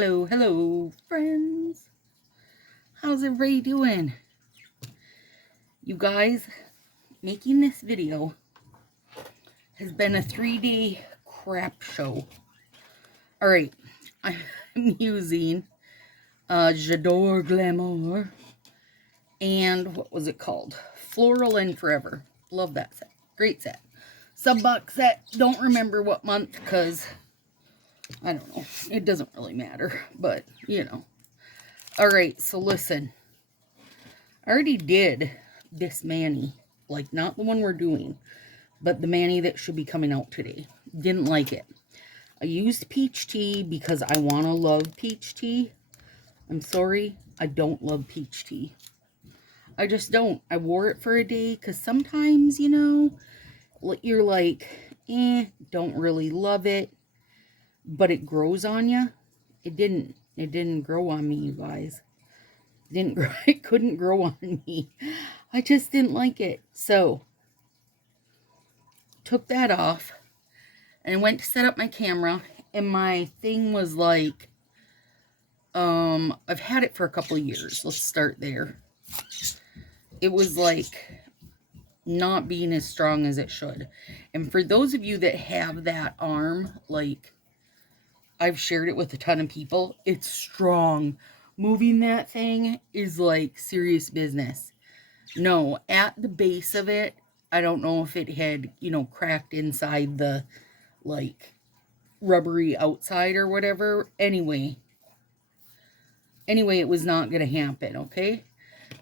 Hello, hello, friends. How's everybody doing? You guys, making this video has been a 3-day crap show. Alright, I'm using J'adore Glamour and what was it called? Floral and Forever. Love that set. Great set. Sub-box set. Don't remember what month because I don't know. It doesn't really matter, but you know. Alright, so listen. I already did this mani. Like, not the one we're doing, but the mani that should be coming out today. Didn't like it. I used peach tea because I want to love peach tea. I'm sorry, I don't love peach tea. I just don't. I wore it for a day because sometimes, you know, you're like, don't really love it, but it grows on you. It didn't grow on me, you guys. It couldn't grow on me. I just didn't like it. So, took that off and went to set up my camera, and my thing was like, I've had it for a couple of years. Let's start there. It was like not being as strong as it should. And for those of you that have that arm, like I've shared it with a ton of people, it's strong. Moving that thing is like serious business. No, at the base of it, I don't know if it had, you know, cracked inside the, like, rubbery outside or whatever. Anyway, it was not going to happen, okay?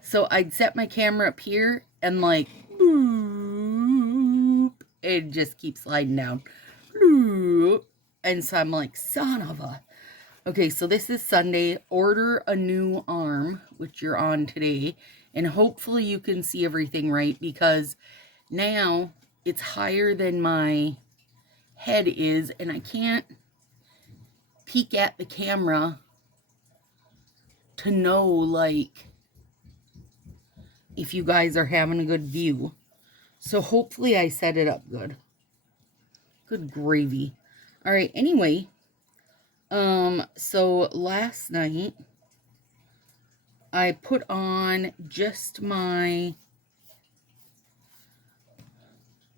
So I'd set my camera up here and, like, boop, it just keeps sliding down. Boop, and so I'm like, son of a... Okay, so this is Sunday. Order a new arm, which you're on today. And hopefully you can see everything right, because now it's higher than my head is. And I can't peek at the camera to know, like, if you guys are having a good view. So hopefully I set it up good. Good gravy. All right, anyway. So last night I put on just my,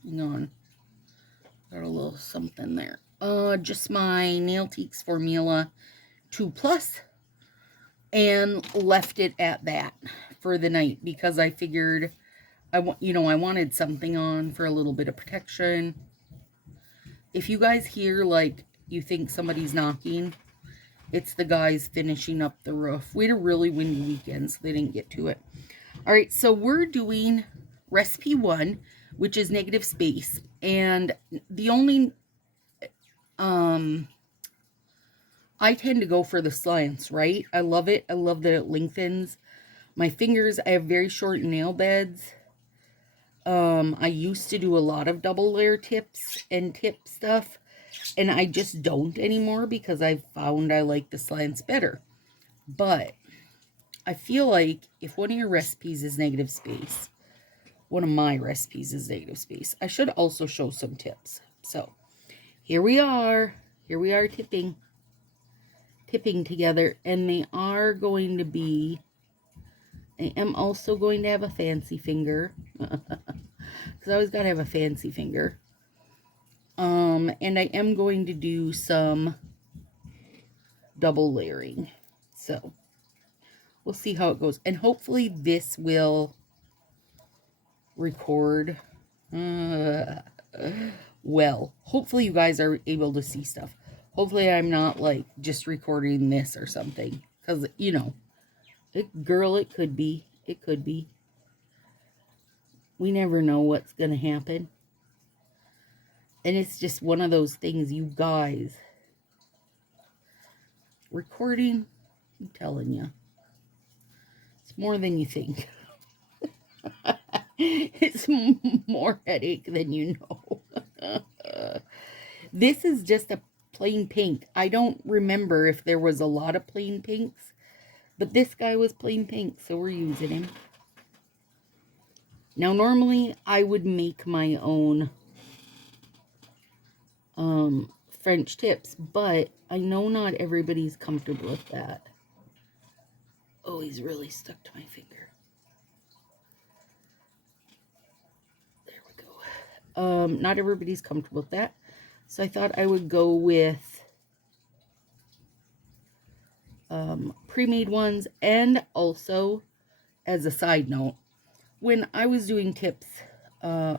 hang on, got a little something there. Just my Nailteaks Formula 2 Plus, and left it at that for the night because I figured I wanted something on for a little bit of protection. If you guys hear, like, you think somebody's knocking, it's the guys finishing up the roof. We had a really windy weekend, so they didn't get to it. All right, so we're doing recipe 1, which is negative space. And the only, I tend to go for the slants, right? I love it. I love that it lengthens my fingers. I have very short nail beds. I used to do a lot of double layer tips and tip stuff, and I just don't anymore because I've found I like the slants better. But I feel like if one of your recipes is negative space, one of my recipes is negative space, I should also show some tips. So here we are tipping together, and they are going to be, I am also going to have a fancy finger because I always got to have a fancy finger. And I am going to do some double layering. So we'll see how it goes. And hopefully this will record well. Hopefully you guys are able to see stuff. Hopefully I'm not, like, just recording this or something. Because, you know, it could be. It could be. We never know what's going to happen. And it's just one of those things, you guys. Recording, I'm telling you, it's more than you think. It's more headache than you know. This is just a plain pink. I don't remember if there was a lot of plain pinks, but this guy was plain pink, so we're using him. Now, normally I would make my own French tips, but I know not everybody's comfortable with that. Oh, he's really stuck to my finger. There we go. Not everybody's comfortable with that. So I thought I would go with pre-made ones. And also, as a side note, when I was doing tips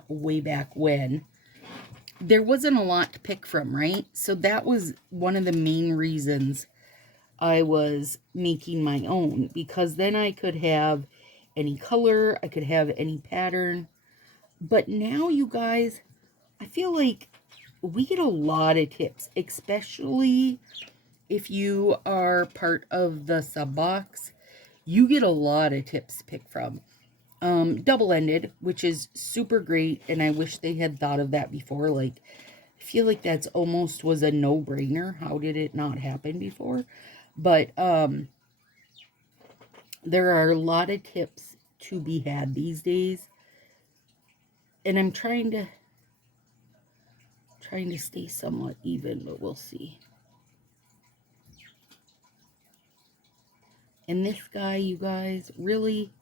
way back when, there wasn't a lot to pick from, right? So that was one of the main reasons I was making my own, because then I could have any color, I could have any pattern. But now, you guys, I feel like we get a lot of tips, especially if you are part of the sub box. You get a lot of tips to pick from. Double-ended, which is super great, and I wish they had thought of that before. Like, I feel like that's almost was a no-brainer. How did it not happen before? But there are a lot of tips to be had these days, and I'm trying to stay somewhat even, but we'll see. And this guy, you guys, really,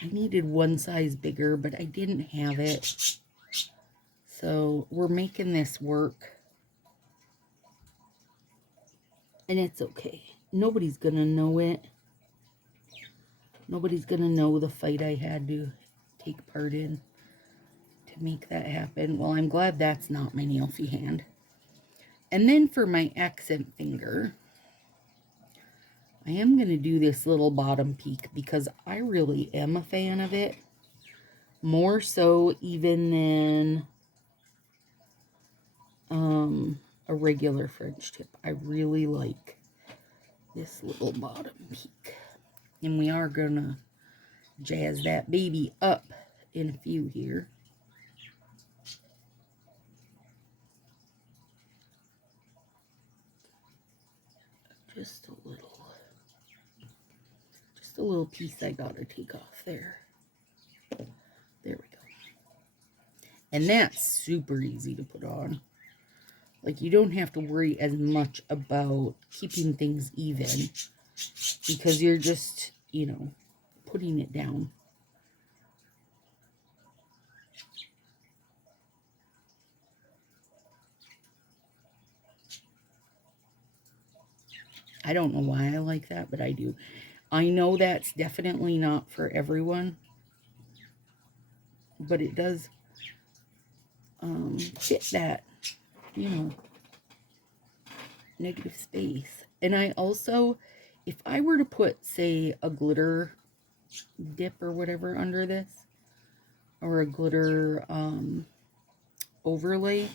I needed one size bigger, but I didn't have it. So we're making this work. And it's okay. Nobody's going to know it. Nobody's going to know the fight I had to take part in to make that happen. Well, I'm glad that's not my nailfee hand. And then for my accent finger, I am going to do this little bottom peak because I really am a fan of it. More so even than a regular French tip. I really like this little bottom peak. And we are going to jazz that baby up in a few here. Just a little piece I got to take off there. There we go. And that's super easy to put on. Like, you don't have to worry as much about keeping things even because you're just, you know, putting it down. I don't know why I like that, but I do. I know that's definitely not for everyone, but it does fit that, you know, negative space. And I also, if I were to put, say, a glitter dip or whatever under this, or a glitter overlay,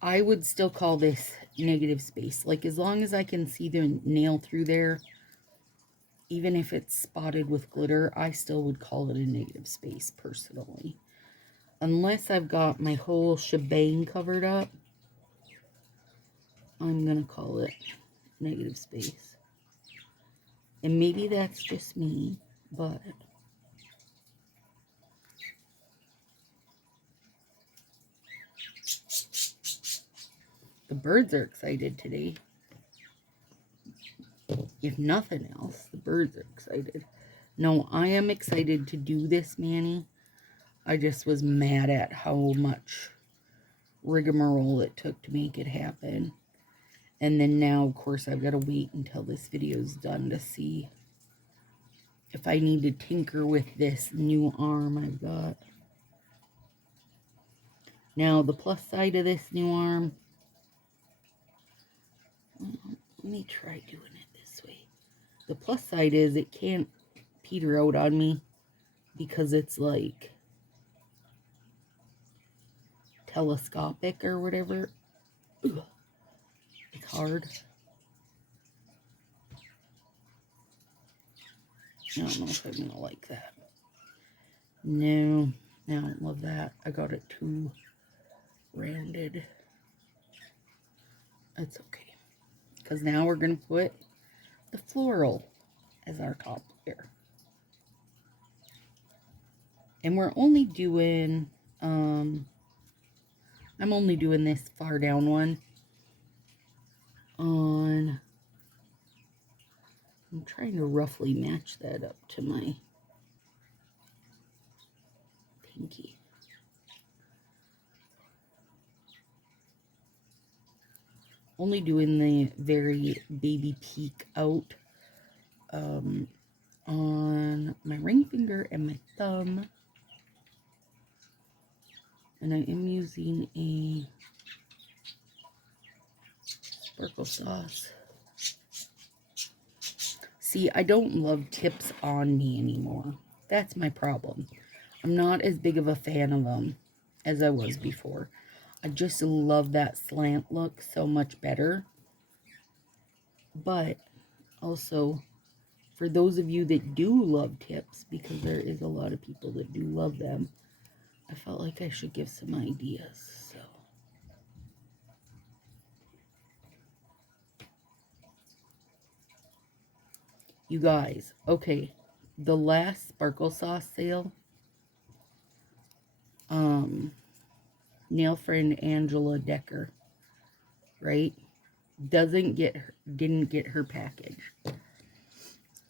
I would still call this negative space. Like, as long as I can see the nail through there, even if it's spotted with glitter, I still would call it a negative space, personally. Unless I've got my whole shebang covered up, I'm going to call it negative space. And maybe that's just me, but the birds are excited today. If nothing else, the birds are excited. No, I am excited to do this, Manny. I just was mad at how much rigmarole it took to make it happen. And then now, of course, I've got to wait until this video is done to see if I need to tinker with this new arm I've got. Now, the plus side of this new arm, let me try doing it this way. The plus side is it can't peter out on me because it's like telescopic or whatever. Ugh. It's hard. I don't know if I'm going to like that. No, I don't love that. I got it too rounded. That's okay. Because now we're going to put the floral as our top layer. And we're only doing, I'm only doing this far down one on, I'm trying to roughly match that up to my pinky. Only doing the very baby peek out on my ring finger and my thumb. And I am using a sparkle sauce. See, I don't love tips on me anymore. That's my problem. I'm not as big of a fan of them as I was before. I just love that slant look so much better. But also, for those of you that do love tips, because there is a lot of people that do love them, I felt like I should give some ideas. So, you guys, okay, the last sparkle sauce sale, nail friend Angela Decker, right? Didn't get her package.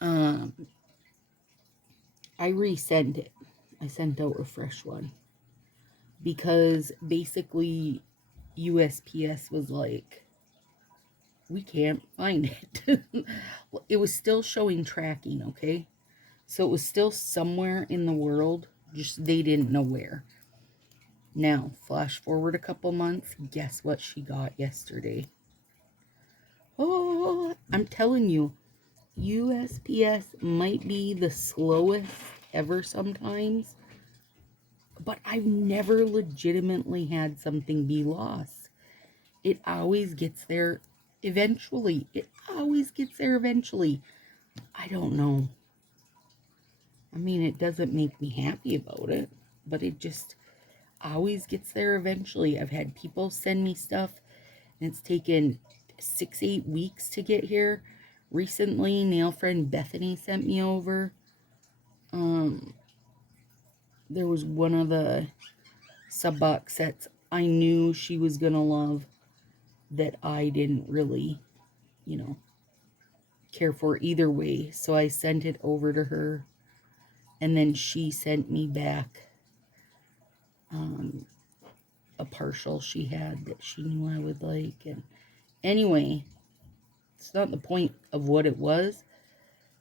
I resent it. I sent out a fresh one because basically USPS was like, we can't find it. It was still showing tracking, okay? So it was still somewhere in the world, just they didn't know where. Now, flash forward a couple months, guess what she got yesterday? Oh, I'm telling you, USPS might be the slowest ever sometimes, but I've never legitimately had something be lost. It always gets there eventually. It always gets there eventually. I don't know. I mean, it doesn't make me happy about it, but it just always gets there eventually. I've had people send me stuff, and it's taken 6-8 weeks to get here. Recently, nail friend Bethany sent me over. There was one of the sub box sets I knew she was gonna love that I didn't really, care for either way. So I sent it over to her, and then she sent me back a partial she had that she knew I would like. And anyway, it's not the point of what it was.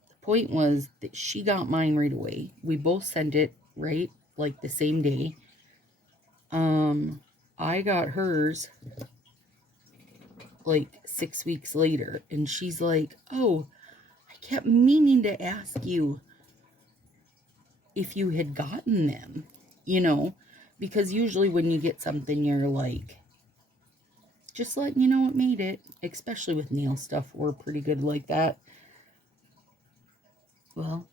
The point was that she got mine right away. We both sent it, right? Like the same day. I got hers like 6 weeks later, and she's like, oh, I kept meaning to ask you if you had gotten them, because usually when you get something, you're like, just letting you know it made it, especially with nail stuff. We're pretty good like that. Well,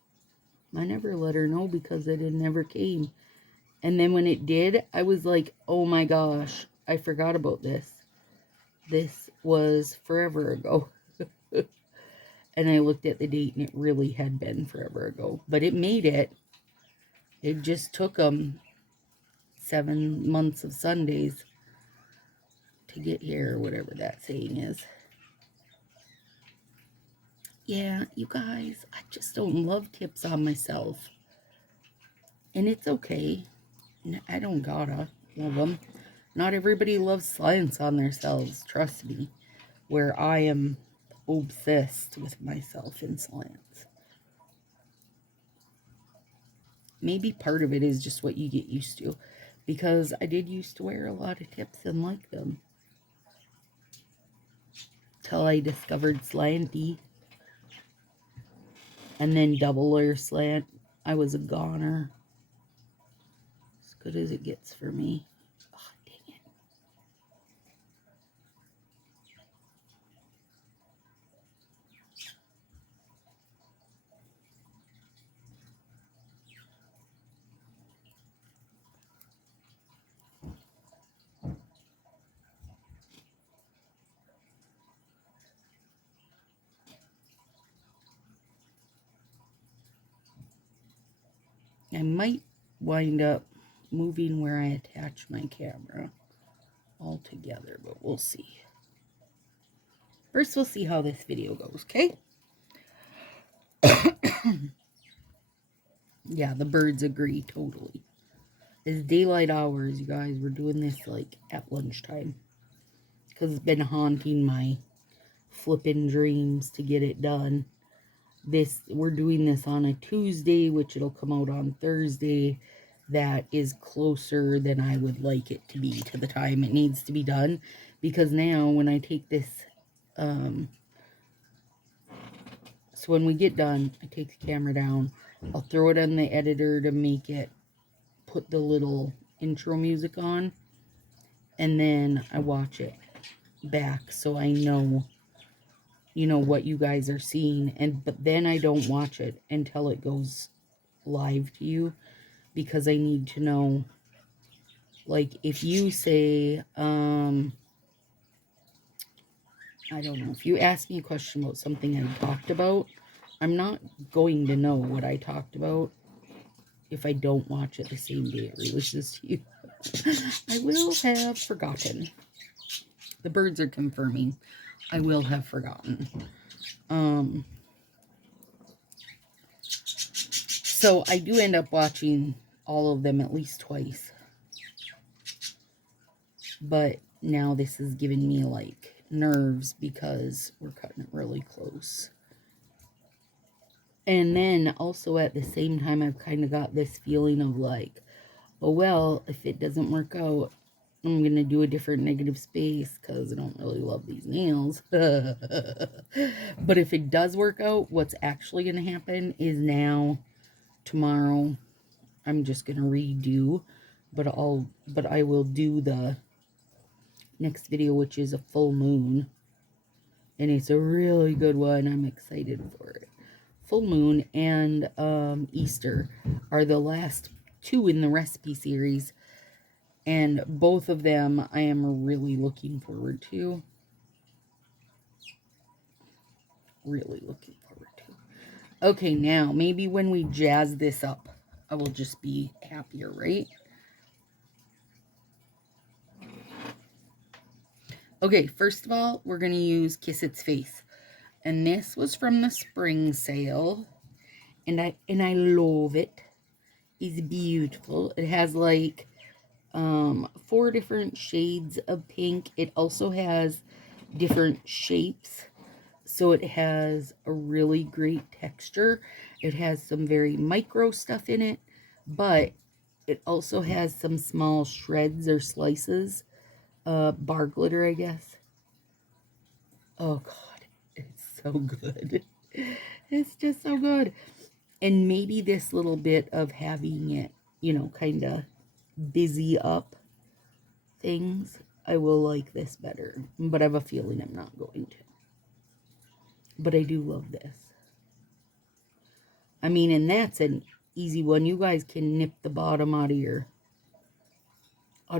I never let her know because it had never came. And then when it did, I was like, oh my gosh, I forgot about this. This was forever ago. And I looked at the date, and it really had been forever ago. But it made it. It just took them 7 months of Sundays to get here, or whatever that saying is. Yeah, you guys, I just don't love tips on myself. And it's okay. I don't gotta love them. Not everybody loves slants on themselves, trust me. Where I am obsessed with myself in slants. Maybe part of it is just what you get used to. Because I did used to wear a lot of tips and like them. Till I discovered slanty. And then double layer slant. I was a goner. As good as it gets for me. Oh, dang it. I might wind up moving where I attach my camera altogether, but we'll see. First, we'll see how this video goes, okay? Yeah, the birds agree totally. It's daylight hours, you guys. We're doing this, like, at lunchtime. Because it's been haunting my flippin' dreams to get it done. We're doing this on a Tuesday, which it'll come out on Thursday. That is closer than I would like it to be to the time it needs to be done. Because now, when I take this, so when we get done, I take the camera down. I'll throw it on the editor to make it put the little intro music on. And then I watch it back so I know, you know, what you guys are seeing. But then I don't watch it until it goes live to you, because I need to know, like, if you say, I don't know, if you ask me a question about something I talked about, I'm not going to know what I talked about if I don't watch it the same day it releases to you. I will have forgotten. The birds are confirming I will have forgotten. So I do end up watching all of them at least twice. But now this is giving me, like, nerves because we're cutting it really close. And then also at the same time, I've kind of got this feeling of like, oh, well, if it doesn't work out, I'm going to do a different negative space because I don't really love these nails. But if it does work out, what's actually going to happen is now, tomorrow, I'm just going to redo, but I will do the next video, which is a full moon. And it's a really good one. I'm excited for it. Full moon and Easter are the last two in the recipe series. And both of them I am really looking forward to. Really looking forward to. Okay, now, maybe when we jazz this up, I will just be happier, right? Okay, first of all, we're going to use Kiss Its Face. And this was from the spring sale. And I love it. It's beautiful. It has like 4 different shades of pink. It also has different shapes. So it has a really great texture. It has some very micro stuff in it. But it also has some small shreds or slices. Bar glitter, I guess. Oh, God. It's so good. It's just so good. And maybe this little bit of having it, you know, kind of busy up things, I will like this better. But I have a feeling I'm not going to. But I do love this. I mean, and that's an easy one. You guys can nip the bottom out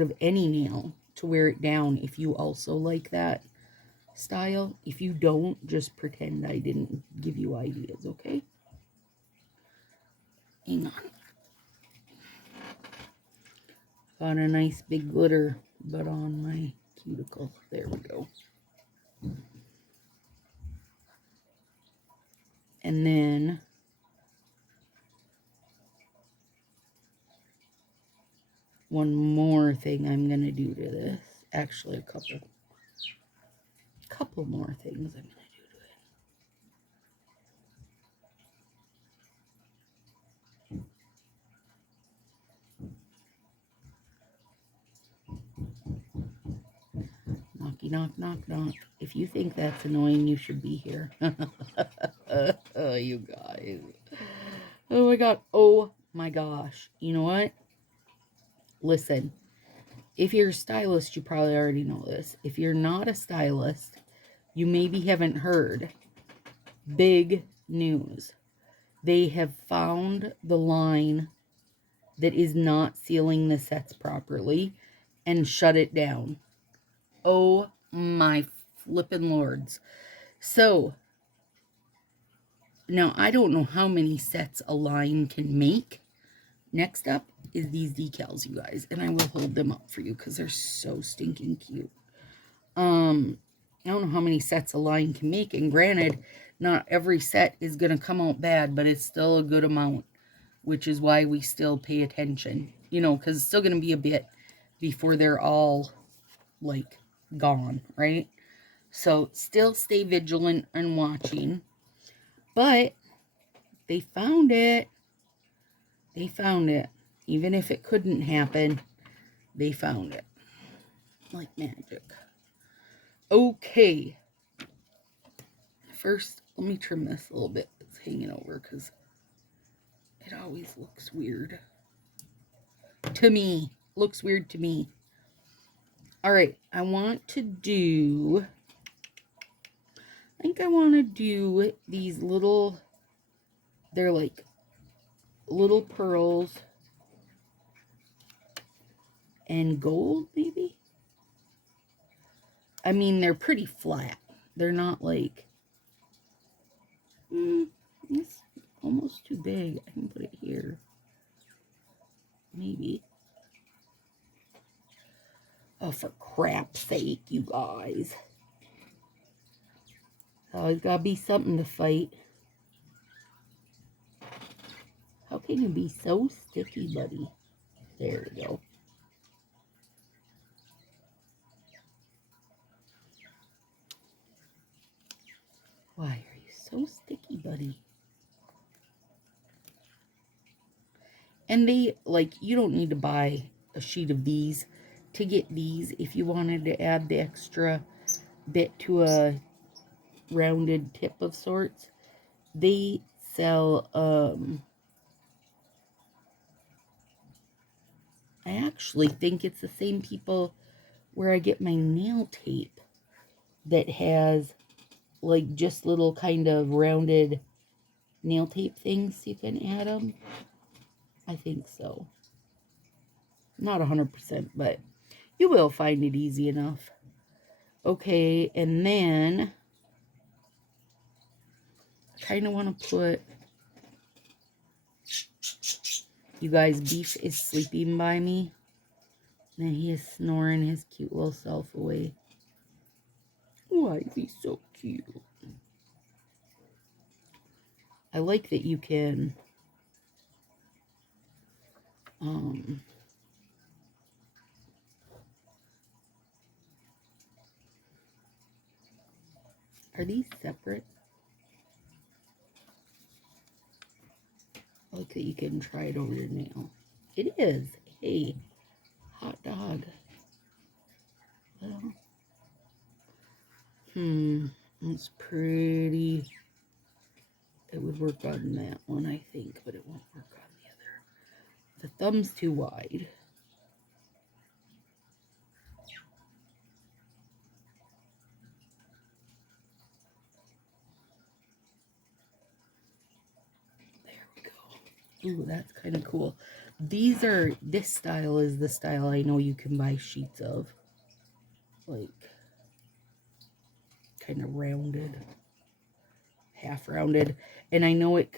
of any nail to wear it down if you also like that style. If you don't, just pretend I didn't give you ideas, okay? Hang on. Got a nice big glitter, but on my cuticle. There we go. And then one more thing I'm going to do to this. Actually, a couple more things I'm going to do to it. Knocky, knock, knock, knock. If you think that's annoying, you should be here. Oh, you guys. Oh, my God. Oh, my gosh. You know what? Listen. If you're a stylist, you probably already know this. If you're not a stylist, you maybe haven't heard. Big news. They have found the line that is not sealing the sets properly and shut it down. Oh my flippin' lords. So, now I don't know how many sets a line can make. Next up is these decals, you guys. And I will hold them up for you because they're so stinking cute. I don't know how many sets a line can make, and granted, not every set is going to come out bad, but it's still a good amount, which is why we still pay attention, you know, because it's still going to be a bit before they're all, like, gone, right? So still stay vigilant and watching. But they found it. They found it. Even if it couldn't happen, they found it. Like magic. Okay. First, let me trim this a little bit. It's hanging over because it always looks weird. To me. Looks weird to me. Alright, I want to do... I think I want to do these little... They're like little pearls and gold, maybe? I mean, they're pretty flat. They're not like... it's almost too big. I can put it here. Maybe. Oh, for crap's sake, you guys. Always gotta be something to fight. How can you be so sticky, buddy? There we go. Why are you so sticky, buddy? And they, like, you don't need to buy a sheet of these to get these. If you wanted to add the extra bit to a rounded tip of sorts, they sell, I actually think it's the same people where I get my nail tape that has, like, just little kind of rounded nail tape things you can add them. I think so. Not 100%, but you will find it easy enough. Okay, and then I kind of want to put, you guys, Beef is sleeping by me. And he is snoring his cute little self away. Why is he so cute? I like that you can, are these separate? I like that you can try it over your nail. It is. Hey, hot dog. Well, it's pretty. It would work on that one, I think, but it won't work on the other. The thumb's too wide. There we go. Ooh, that's kind of cool. These are, this style is the style I know you can buy sheets of. Like, kind of rounded. Half rounded. And I know it,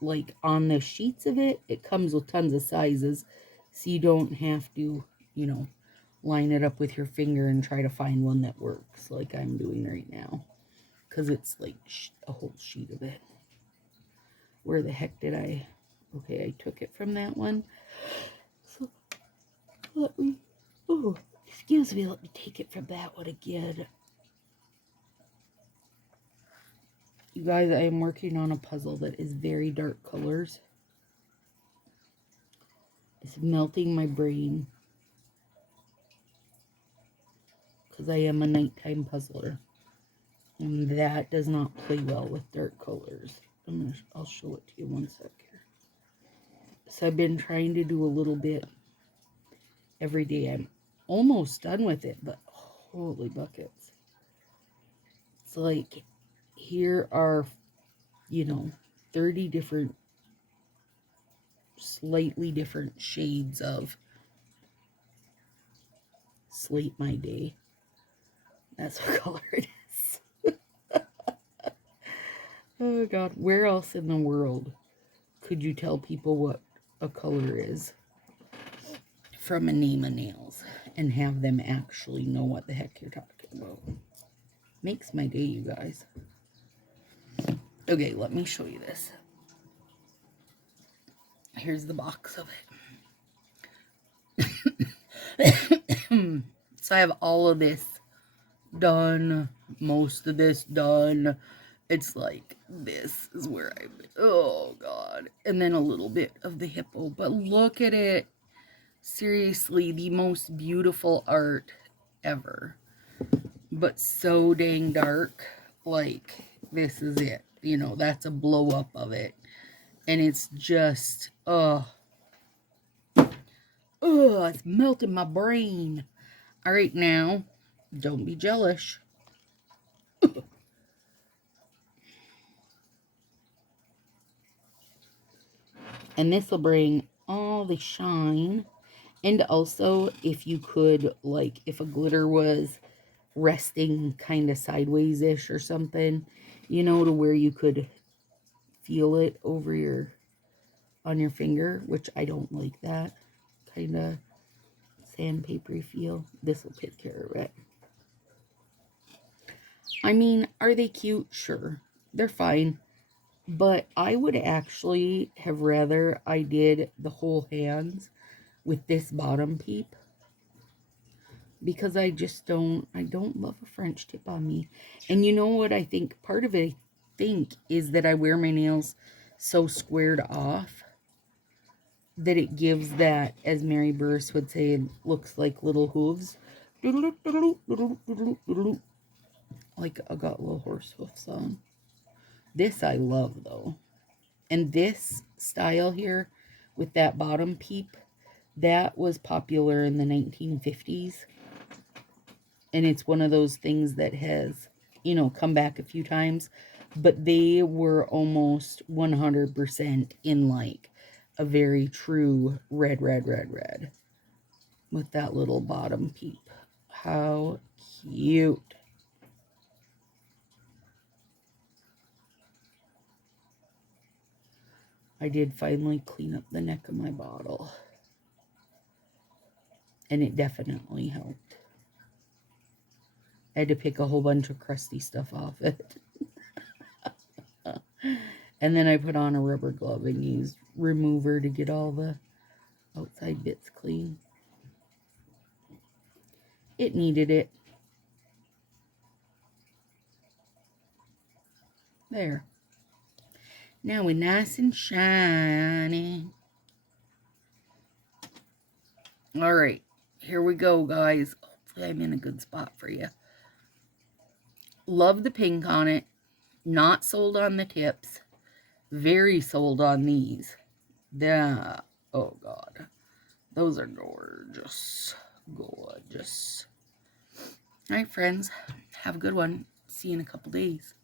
like, on the sheets of it, it comes with tons of sizes. So you don't have to, you know, line it up with your finger and try to find one that works like I'm doing right now. Because it's like a whole sheet of it. Where the heck did I... Okay, I took it from that one. So, let me... Oh, excuse me, let me take it from that one again. You guys, I am working on a puzzle that is very dark colors. It's melting my brain. Because I am a nighttime puzzler. And that does not play well with dark colors. I'll show it to you one sec here. So I've been trying to do a little bit every day. I'm almost done with it, but holy buckets. It's like, here are, you know, 30 different, slightly different shades of Slate My Day. That's what color it is. Oh God, where else in the world could you tell people what a color is from a name of nails and have them actually know what the heck you're talking about? Makes my day, you guys. Okay, let me show you this. Here's the box of it. So I have all of this done, most of this done. It's like, this is where oh God. And then a little bit of the hippo, but look at it. Seriously, the most beautiful art ever. But so dang dark. Like, this is it. You know, that's a blow up of it. And it's just, it's melting my brain. All right, now, don't be jealous. And this will bring all the shine. And also, if you could, like, if a glitter was resting kind of sideways-ish or something, you know, to where you could feel it over on your finger, which I don't like that kind of sandpapery feel. This will take care of it. I mean, are they cute? Sure. They're fine. But I would actually have rather I did the whole hands with this bottom peep. Because I don't love a French tip on me. And you know what I think? Part of it, I think, is that I wear my nails so squared off that it gives that, as Mary Burris would say, it looks like little hooves. Like I got little horse hoofs on. This I love, though. And this style here with that bottom peep, that was popular in the 1950s. And it's one of those things that has, you know, come back a few times. But they were almost 100% in like a very true red, red, red, red. With that little bottom peep. How cute. I did finally clean up the neck of my bottle. And it definitely helped. I had to pick a whole bunch of crusty stuff off it. And then I put on a rubber glove and used remover to get all the outside bits clean. It needed it. There. Now we're nice and shiny. All right. Here we go, guys. Hopefully I'm in a good spot for you. Love the pink on it. Not sold on the tips. Very sold on these. Yeah. Oh, God. Those are gorgeous. Gorgeous. All right, friends. Have a good one. See you in a couple days.